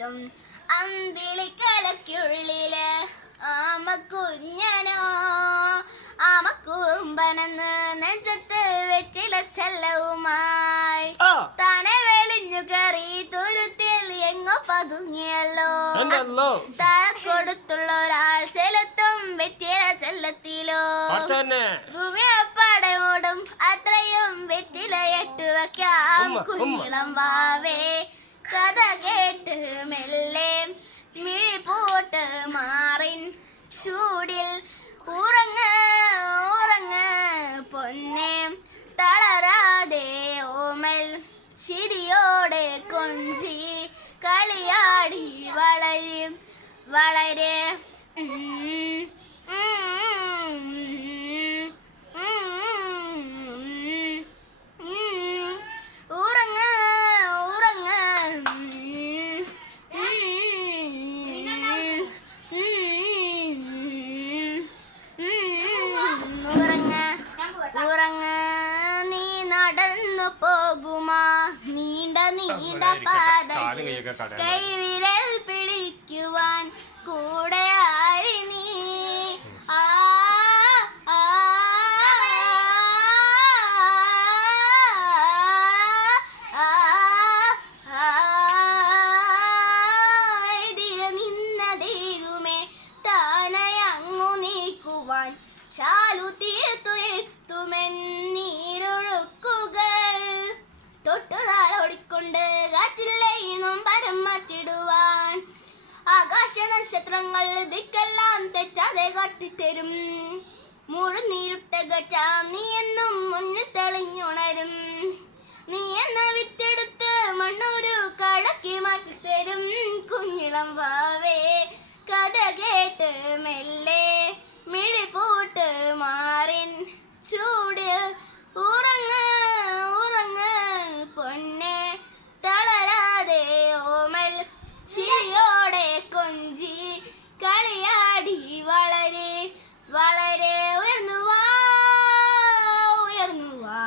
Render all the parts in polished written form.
പാടും അമ്പിളിക്കലയ്ക്കുള്ളില് ആമക്കുഞ്ഞനോ ആമക്കൂറുമ്പനെന്ന് നെഞ്ചത്ത് വെച്ചില ചെല്ലവുമായി താനെ വെളിഞ്ഞു കയറി തുരുത്തിൽ എങ്ങോ പതുങ്ങിയല്ലോ കൊടുത്തുള്ള ഒരാൾ ചെലുത്തും വെറ്റില ചെല്ലത്തിലോ ഭൂമിയപ്പാടെ മൂടും അത്രയും വെറ്റില എട്ട് വെക്കാം കുഞ്ഞിളം വാവേ കഥ കേട്ട് മെല്ലെ മിഴി പോട്ട് മാറിൻ ചൂടിൽ ഉറങ്ങ് ഉറങ്ങ് പൊന്നെ തളരാതെ ഓമൽ ചിരിയോടെ കൊഞ്ചി കളിയാടി വളരും വളരെ ഉറങ്ങ് ഉറങ്ങ് ഉറങ്ങ് ഉറങ്ങ് നീ നടന്നു പോകുമാ നീണ്ട നീണ്ട പാത കൈവിരൽ പിടിക്കുവാൻ കൂടെ ആരി നീ നിന്നതേകുമേ താനയങ്ങു നീക്കുവാൻ ചാലു തീർത്തു എത്തുമെന്നീരൊഴുക്കുകൾ തൊട്ടുതാളോടിക്കൊണ്ട് കാറ്റില്ലേന്നും പരം മാറ്റിടുവാൻ ആകാശ നക്ഷത്രങ്ങൾ ദിക്കെല്ലാം തെറ്റാതെ കാട്ടിത്തരും മുഴുനീരുട്ട ഗജാം നീ എന്നും മുന്നിൽ തെളിഞ്ഞുണരും നീ എന്ന വിത്തെടുത്ത് മണ്ണൂരു കടക്കി മാറ്റിത്തരും കുഞ്ഞിളം വാവേ കഥ കേട്ട് മെല്ലെ മിഴി പൂട്ട് മാറിൻ ചൂടിൽ ഉറങ്ങ് ഉറങ്ങ് പൊന്നെ തളരാതെ ഓമൽ ചിരിയോടെ കൊഞ്ചി കളിയാടി വളരെ വളരെ ഉയർന്നു വാ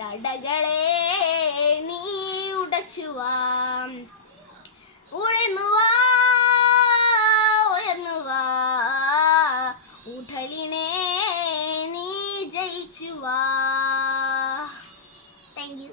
തടകളെ നീ ഉടച്ചുവാ ഉയർന്നു വാ ഉടലിനെ നീ ജയിച്ചുവാ. Thank you.